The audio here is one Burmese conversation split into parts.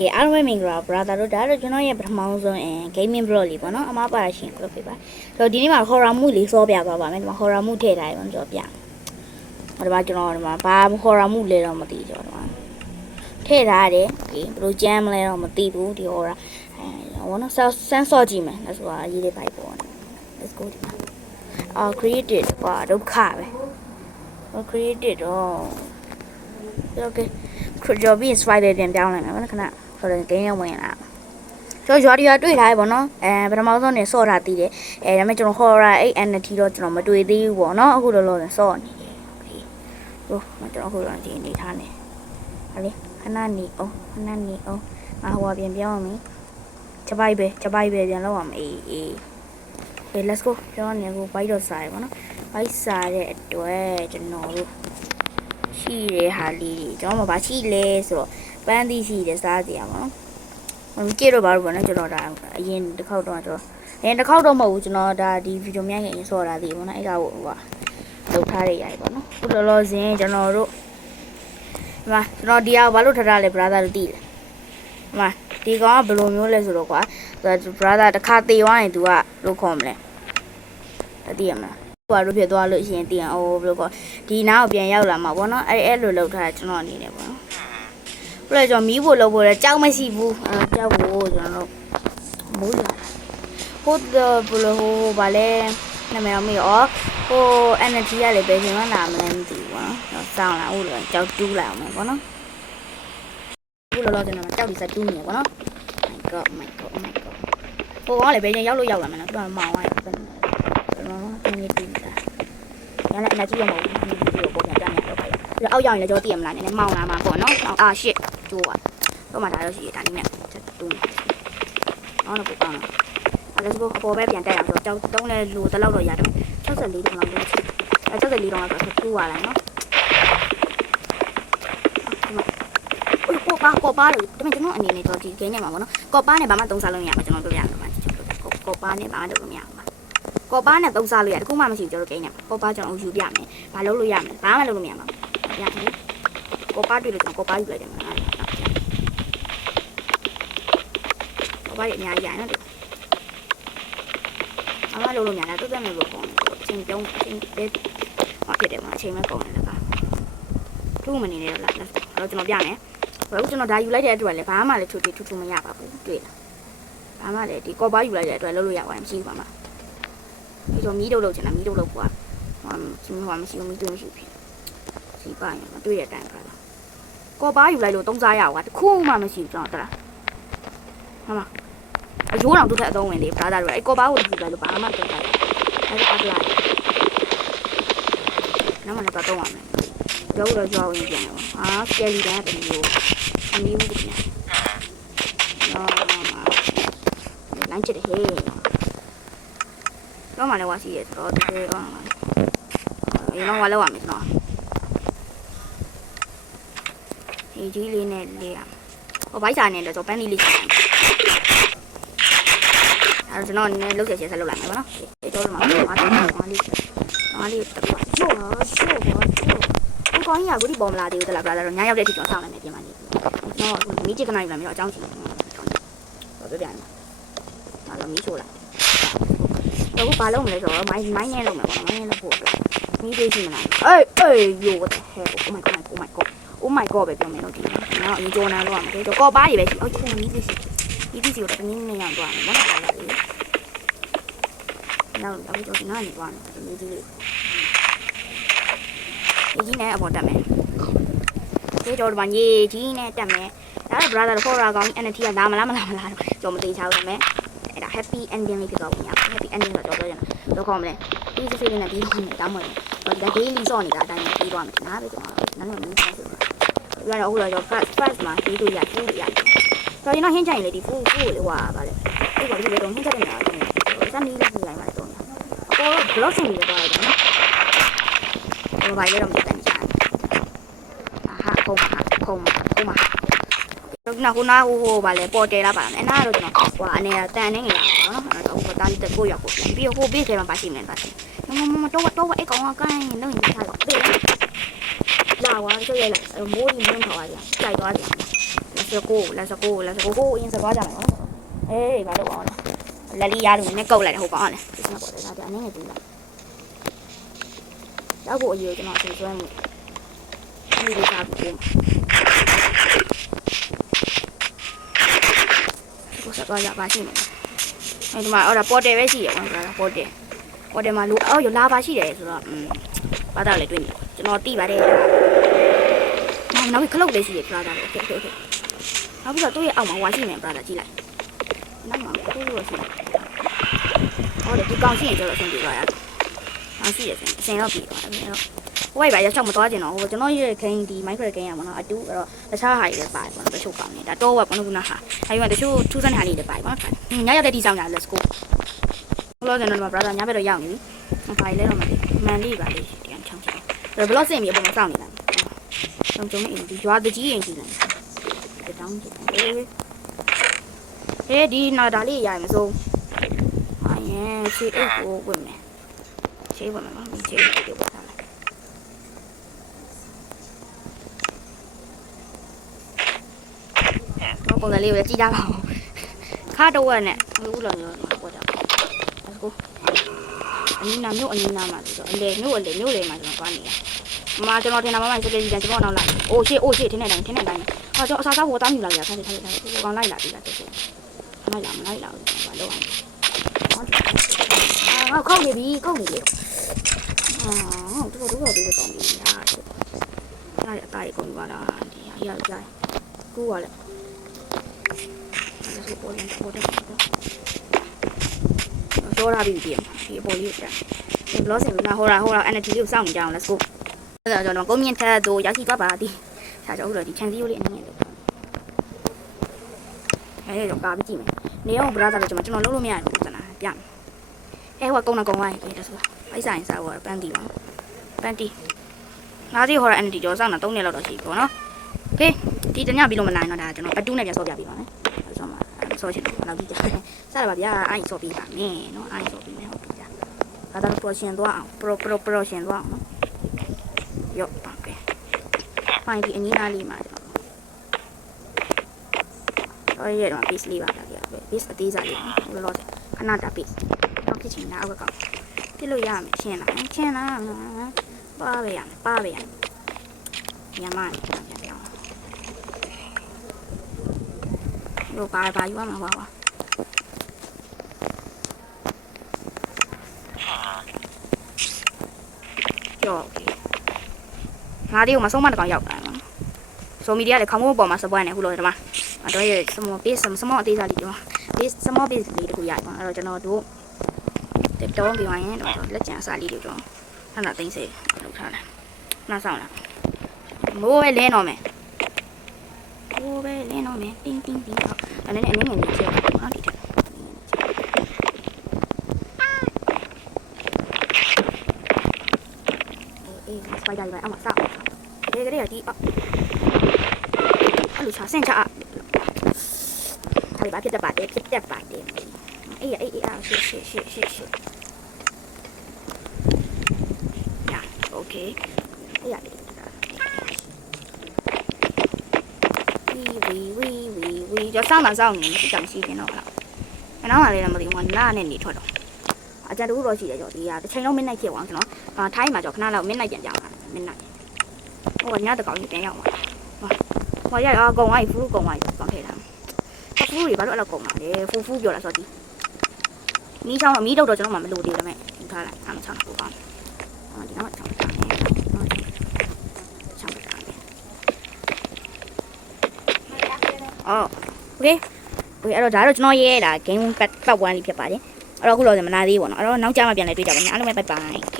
အားလုံးပဲမင်္ဂလာပါ brother တို့ဒါတော့ကျွန်တော်ရဲ့ပထမဆုံး gaming blog လေးပေါ့နော်အမပါရှင် blog ပေးပါဆိုတော့ဒီနေ့မှာ horror မှုလေးစောပြသွားပါမယ်ဒီမှာ horror မှုထည့်ထားတယ်ပေါ့ကျွန်တော်ပြဟိုဒီမှာကျွန်တော်ဒီမှာဘာ horror မှုလဲတော့မသိကျွန်တော်ထည့်ထားတယ်ဘယ်လိုကြမ်းမလဲတော့မသိဘူးဒီ horror ဟိုနော်ဆန်းစော့ကြည့်မယ်ဒါဆိုတာရေးလေးပိုက်ပေါ့ let's go ဒီမှာcreated ပါဒုက္ခပဲ created တော့ okay ကျွန်တော်ပြီး spider ပြန်ပြောင်းလိုက်မယ်ခဏဆိုတော့ game ရဝင်လာကျွန်တော်ရွာတွေ့ထားရပေါ့နော်ပထမဆုံးနေစော့ထားတည်တယ်ဒါပေမဲ့ကျွန်တော် horror အဲ့ entity တော့ကျွန်တော်မတွေ့သေးဘူးပေါ့နော်အခုလောလောဆယ်စော့နေတယ် okay ဟိုကျွန်တော်အခုတော့ဒီအနေထားနေဟာလေခဏနေအောင်ငါဟိုပြန်ပြောင်းမယ်ချက်ပိုက်ပဲပြန်လောက်အောင်အေး let's go ကျွန်တော်နေကိုဘိုက်တော့စားရပေါ့နော်ဘိုက်စားတဲ့အတွက်ကျွန်တော်တို့ရှိတဲ့ဟာလေးကျွန်တော်မပါရှိလဲဆိုတော့ပန်းသီးရှိတယ်စားကြရပါတော့ကြည့်တော့ပါလို့ပေါ့နော်ကျွန်တော်ဒါအရင်တစ်ခေါက်တော့ကျွန်တော်မဟုတ်ဘူးကျွန်တော်ဒါဒီဗီဒီယိုမြိုင်ခင်ဆော့တာသေးပေါ့နော်အဲ့ဒါကိုဟိုလောက်ထားရရိုက်ပေါ့နော်ခုလောလောဆင်းကျွန်တော်တို့ဒီမှာကျွန်တော်ဒီဟာဘာလို့ထားထားလဲ brother တို့သိတယ်ဒီမှာဒီကောင်ကဘယ်လိုမျိုးလဲဆိုတော့ကွာ brother တစ်ခါတေသွားရင် तू ကလို့ခေါ်မလဲသိရမလားဟိုတို့ဖြစ်သွားလို့ရှိရင်တင်အောင်ဘယ်လိုကောဒီနားကိုပြန်ရောက်လာမှာပေါ့နော်အဲ့လိုလောက်ထားကျွန်တော်အနေနဲ့ပေါ့နော်ဘယ်လိုကျွန်တော်မီးဖို့လုပ်ဖို့လဲကြောက်မရှိဘူးကြောက်ဖို့ကျွန်တော်တို့မိုးလာဟိုဘယ်လိုဟိုဗာလဲနာမည်တော့မေးရောဟို energy ကလည်းပဲရှင်မလာမလဲမသိဘူးပေါ့နော်စောင်းလာဟိုလိုကြောက်တူးလာအောင်မယ်ပေါ့နော်ခုလောလောကျွန်တော်ကြောက်ဒီစတူးနေပေါ့နော် my god ဟိုကလည်းပဲရှင်ရောက်လို့ရောက်လာမယ်နော်သူကမောင်သွားတယ်ကျွန်တော်နေတူတာရန်လည်းအနာကြီးရမဟုတ်ဘူးဒီလိုပုံပြန်ပြနေတော့ပြီးတော့အောက်ရောက်ရင်လည်းကြောသိရမလားနည်းနည်းမောင်းလာမှာပေါ့နော်shit ကျိုးပါတော့မှဒါတော့ရှိရဒါနည်းနဲ့တူးအော်တော့ပေါ့ကောင်းလားအဲ့ဒါဆိုပေါ်ပဲပြန်တက်အောင်ဆိုတော့တုံးလဲလိုတလောက်တော့ရတယ်64တောင်လောက်လို့ရှိ64တောင်လောက်ဆိုတူးသွားလိုက်နော်ကောပါလို့ဒါပေမဲ့ကျွန်တော်အနေနဲ့တော့ဒီဂိမ်းထဲမှာပေါ့နော်ကောပါနဲ့ဘာမှသုံးစားလို့မရမှာကျွန်တော်တို့ပြရမှာကောပါနဲ့ဘာမှလုပ်လို့မရဘူးကောပါနဲ့သုံးစားလို့ရတခုမှမရှိဘူးကျွန်တော်တို့ဂိမ်းနဲ့ကောပါကျွန်တော်ယူပြမယ်ဘာလုပ်လို့ရမလဲဘာမှလုပ်လို့မရမှာရတယ်ကောပါတွေ့လို့ကျွန်တော်ကောပါယူလိုက်တယ်မှာကောပါရအများကြီးရနော်ဘာမှလုပ်လို့မရတာတိုးတက်မယ်လို့ပေါ့အချိန်ပြုံးအချိန်ပေးဟောဖြစ်တယ်မှာအချိန်မဲ့ကုန်တယ်ကတူးမနေနဲ့တော့လားတော့ကျွန်တော်ပြမယ်ဘာလို့ကျွန်တော်ဒါယူလိုက်တဲ့အတွက်လည်းဘာမှလည်းထူမရပါဘူးတွေ့လားဘာမှလည်းဒီကောပါယူလိုက်တဲ့အတွက်လုပ်လို့ရပါတယ်မရှိဘူးပါမှာဒီတော့မီးလုပ်ချင်တာမီးလုပ်ကွာဟိုမရှိဘူးမီးတွေ့မရှိဖြစ်စီပါရင်မတွေ့တဲ့အတိုင်းပါလားကောပါယူလိုက်လို့သုံးစားရအောင်တခုမှမရှိဘူးကျွန်တော်တလားဟုတ်လားအရိုးတောင်တို့ထက်အသုံးဝင်သေးဘာသာတို့အဲ့ကောပါကိုယူလိုက်လို့ဘာမှသုံးစားရအဲ့ဒါအပလာနောက်မှလည်းတော့သုံးရမယ်တော့ကြောက်ဝင်ပြန်တော့စကယ်လီတန်ကတမျိုးအနည်းဘူးပြန်နော်လိုင်းချစ်တယ်ဟေးတော့မှလည်းဝါရှိရဲဆိုတော့ဒီလိုတော့ရေလုံးဝလောက်ရမယ်ကျွန်တော်ဒီကြီးလေးနဲ့လေးရဟိုဘိုက်စာနဲ့တော့ကျွန်တော်ပန်းလေးလေးဆိုင်အဲ့တော့ကျွန်တော်နည်းနည်းလုတ်ချက်ဆက်လုပ်လိုက်မယ်ပေါ့နော်ဒီတော့မှမားလေးတက်ပါချို့ဟိုကောင်းကြီးကကိုဒီပေါ်မလာသေးဘူးတလားဗျာတော့ညရောက်တဲ့အထိကျွန်တော်စောင့်နေတယ်ပြင်ပါနေကျွန်တော်မီးချစ်ကနိုင်လာမျိုးအကြောင်းရှိတယ်တော့ပြပြန်အဲ့လိုမီးချိုးလိုက်တော့ဘာလုပ်မလဲဆိုတော့မိုင်းနဲ့လုပ်မှာပေါ့မိုင်းနဲ့လုပ်ဖို့အတွက်မီးသေးရှိမလားအေး yo what the hell oh my god ပဲပြောမယ်တော့ဒီနော်အရင်ကြောနာလို့ရမှာတော့ကောပါးတွေပဲရှိအော်ဒီမီးသေးရှိကိုတနည်းနည်းရအောင်သွားမယ်ဘာလို့လဲနောက်တော့ဒီနားနေသွားတယ်မီးသေးလေးဒီနဲ့အပေါ်တက်မယ်ဒီတော့ဒီမှာညီကြီးနဲ့တက်မယ်ဒါတော့ brother ခေါ်ရာကောင်း NFT ကလာမလားတော့ကျွန်တော်မသိချာဘူးမယ်အဲ့ဒါ happy ending လေးဖြစ်သွားပြီညာ happy ending ဆိုတော့ပြောရရင်တော့ခေါ်မလဲဒီစိတ်လေးနဲ့ပြီးတော့တောင်းမလို့ဒီက daily စော့နေတာအတိုင်းပြီးသွားမယ်နားပဲကျွန်တော်နားလည်းမင်းစားဘူးပြောရအောင်အခုတော့ first မှာဒီလိုရဖူးရဆိုရင်တော့ဟင်းချိုင်လေဒီဖူးကိုလေဟွာပါလေဒီကဒီလိုတော့ဟင်းချိုင်နေတာစမ်းနေလေးပြလိုက်ပါတော့ပေါ်တော့ block ဆင်နေတော့ရတယ်နော်ဟိုဘာလဲတော့မသိတယ်ကြာဟာခုံးမှာနောက်ခုနာဟိုဗာလဲပေါ်တယ်လားပါမယ်အဲ့နာတော့ကျွန်တော်ဟိုအနေတန်နေငလာပါနော်အဲ့တော့ဟိုတန်တက်ကိုရောက်ကိုပြီးဟိုဘေးထဲမှာပါရှိမယ်ပါတယ်မတော့အဲ့ကောင်ကကိုင်းလုံးနေထားတော့ပြေးလာဝါဆိုရိုက်လိုက်မိုးဒီမင်းထော်ရကြိုက်သွားတယ် let's go let's go let's go ကိုအရင်စသွားကြမယ်နော်အေးဘာလို့အောင်လဲလက်လေးရလို့နည်းကုတ်လိုက်တယ်ဟိုကောင်ကလည်းဒီစနပေါ်တယ်ဒါအနည်းငယ်ကြည့်လိုက်ရောက်ဖို့အရေးကျွန်တော်ဆွဲမှုဒီလိုစားပြီးကိုစသွားကြပါရှိမယ်အဲဒီမှာအော်ဒါပေါ်တယ်ပဲရှိရအောင်ဒါပေါ်တယ်မှာလို့အော်ရလာပါရှိတယ်ဆိုတော့ဘာသာလဲတွေ့နေကျွန်တော်တိပါတယ်နောက်ပြီးခလုတ်လေးရှိရပြတာလေโอเคနောက်ပြီးတော့သူ့ရဲ့အောက်မှာဝါရှိမယ်ပြတာကြည့်လိုက်နောက်မှာသူ့လိုရှိတယ်ဟောဒီကောင်ရှိရင်ကျတော့အဆင်ပြေသွားရတယ်အားရှိရအဆင်တော့ပြေသွားတယ်အဲ့တော့ဝိုက်ပါရချောက်မသွားကျင်တော့ဟိုကျွန်တော်ရဲ့ဂိမ်းဒီ micro ဂိမ်းရမှာနော်အတူအဲ့တော့တခြားဟာတွေလည်းပါတယ်ပေါ့နော်တချို့ကောင်းနေတာတော့ဝက်ပေါ့နော်ခုနဟာအဲဒီမှာတချို့ထူးဆန်းတဲ့ဟာတွေလည်းပါတယ်ပေါ့နော်ညရောက်တဲ့ဒီဆောင်ကြ let's go ဘလော့ကျွန်တော်တို့ brother ညဘက်တော့ရောက်နေပြီဘာလဲတော့မသိမန်လေးပါလေးဒီအောင်ချောင်းချောင်းအဲ့ဘလော့စင်ပြီးအပေါ်မှာစောင့်နေလိုက်ကျုံနေဒီရွာတကြီးရင်ကြည့်လိုက်ဒီတောင်းကြည့်ဟေးဒီနာဒါလေးရရင်မစိုးဟာရဲ့ချေအိတ်ကိုဝင်မယ်ချေဝင်မယ်နော်ဒီချေအိတ်ကိုဝင်လာတော့ပုံစံလေးကိုကြည့်ကြပါဦးခါတော့ဝက်နဲ့ဘူးလောမျိုးပေါ်ကြlet's go အနီးနာမြို့အနီးနာမှာဆိုတော့အလေမြို့လေမှာကျွန်တော်သွားနေရမာကျွန်တော်ထင်တာမမစကေးကြီးကျွန်တော်နောက်လာအိုးရှေ့ထင်းနေတိုင်းဟာကျွန်တော်အစားစားဖို့တားမြူလာကြထားတယ်ဒီကောင်လိုက်လာပြီလားတက်တက်မလိုက်လာဘူးဘာလို့အောင်ငါခောက်နေပြီခောက်နေလေတော်ဒီကောင်ကြီးဟာအဲ့အသားကြီးကုန်ပါလားဒီအရာကြိုင်ကူကလည်းအဲ့ဒါပေါ်တယ်ပြောရပြီဒီအပေါ်လေးပြန်ဒီဘလော့စင်ကဟိုလာ energy လေးကိုစောင့်နေကြအောင် let's go အဲ့ဒါကျွန်တော်ကုန်မြင့်ထက်တို့ရောက်ရှိသွားပါသည်ဒါကြောင့်လို့ဒီ chance လေးအနည်းငယ်လေးအဲ့ဒါကားပြီးကြည့်မယ်နေအောင် brother လည်းကျွန်တော်လုံးလို့မရဘူးကျွန်တော်ပြမယ်ဟဲ့ဟိုကုန်းဝိုင်းဒါဆိုအိုက်ဆိုင်စားဖို့ပန်းတီပါပန်းတီငါးစီဟောရ energy ကျော်စောင့်တာ3နှစ်လောက်တော့ရှိပြီပေါ့နော်โอเคဒီတညပြီးလို့မနိုင်တော့ဒါကျွန်တော်ပတူးနဲ့ပြန်ဆော့ပြပေးပါမယ်ဆော့မှာဆော့ချင်တယ်နောက်ပြီးကြစားရပါဗျာအိုင်ဆော့ပေးပါမယ်နော်အိုင်ဆော့ပေးမယ်ဟုတ်ပြီဒါတော့ pro ရှင်သွားအောင် pro ရှင်သွားအောင်နော်ရော့ပါပဲဖိုင်ဒီအနည်းအားလေးမှာကျွန်တော်ရဲ့တော့ piece လေးပါဗျာ piece အသေးစားလေးလောလောဆယ်ခဏတာ piece တော့ဖြစ်ချင်တာအောက်ကကောက်ပြစ်လို့ရမယ်ရှင်းလားပါပဲရမယ်ညမနေပြန်ပြောင်းလို့ပါယူရမှာပါကြောက်ငါဒီကိုမဆုံးမတကောင်ရောက်တာနော်ဆိုမီဒီယာလည်းခေါင်းမိုးပေါ်မှာစပွားနေခုလို့ဒီမှာတော့ရဲ့စမော base စမောအသေးစားလေးဒီမှာ base စမော base လေးတခုရပါအဲ့တော့ကျွန်တော်တို့တက်တော့ပြီးသွားရင်တော့လက်ကျန်အစားလေးတွေတော့ခဏသိမ်းစေလုပ်ထားတယ်နောက်ဆောင်လာမိုးပဲလင်းတော့မယ်တင်းအဲ့နဲ့အနည်းငယ်လေးချက်နော်ဒီထက်အေးစပိုက်ဒါလေးပဲအမစားဒီကလေးကဒီအဲ့လိုစားစင်ချာထားပါဖြစ်တတ်ပါတယ်အေးအားရှေ့ညာโอเคအေးရတယ်ဝီကျော်စောင်းနေမရှိတောင်ရှိတင်တော့လားအနောက်မှာလေးလည်းမသိဘူးနားနဲ့နေထွက်တော့အကြတူတော့ရှိတယ်ကျော်ဒီကတစ်ချိန်လုံးမင်းနိုင်ဖြစ်အောင်ကျွန်တော်ထိုင်းမှာကျော်ခဏလောက်မင်းနိုင်ပြန်ကြအောင်မင်းနိုင်ဟိုကညတကောင်ကြီးပြန်ရောက်သွားဟိုရအကုန်ဝိုင်းဖူးကုန်ဝိုင်းပေါင်းထည့်တာဖူးတွေဘာလို့အဲ့လိုကုန်တာလဲဖူးပြောတာဆိုဒီမီးချောင်းတော့မီးတုတ်တော့ကျွန်တော်မှမလိုသေးဘူးဒါပေမဲ့ယူထားလိုက်အားမချောင်းတော့ပေါ့ဒီတော့ချောင်းတာအော်โอเคအဲ့တော့ဒါတော့ကျွန်တော်ရေးတာ game part 1လေးဖြစ်ပါတယ်အဲ့တော့အခုလောမနာသေးဘူးပေါ့နော်အဲ့တော့နောက်ကြမှာပြန်လဲတွေ့ကြပါမယ်အားလုံးပဲ bye bye โอเค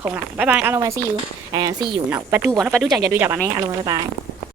ခုံလာ bye bye အားလုံးပဲ see you now part 2ပေါ့နော် part 2ကြိုင်ပြန်တွေ့ကြပါမယ်အားလုံးပဲ bye bye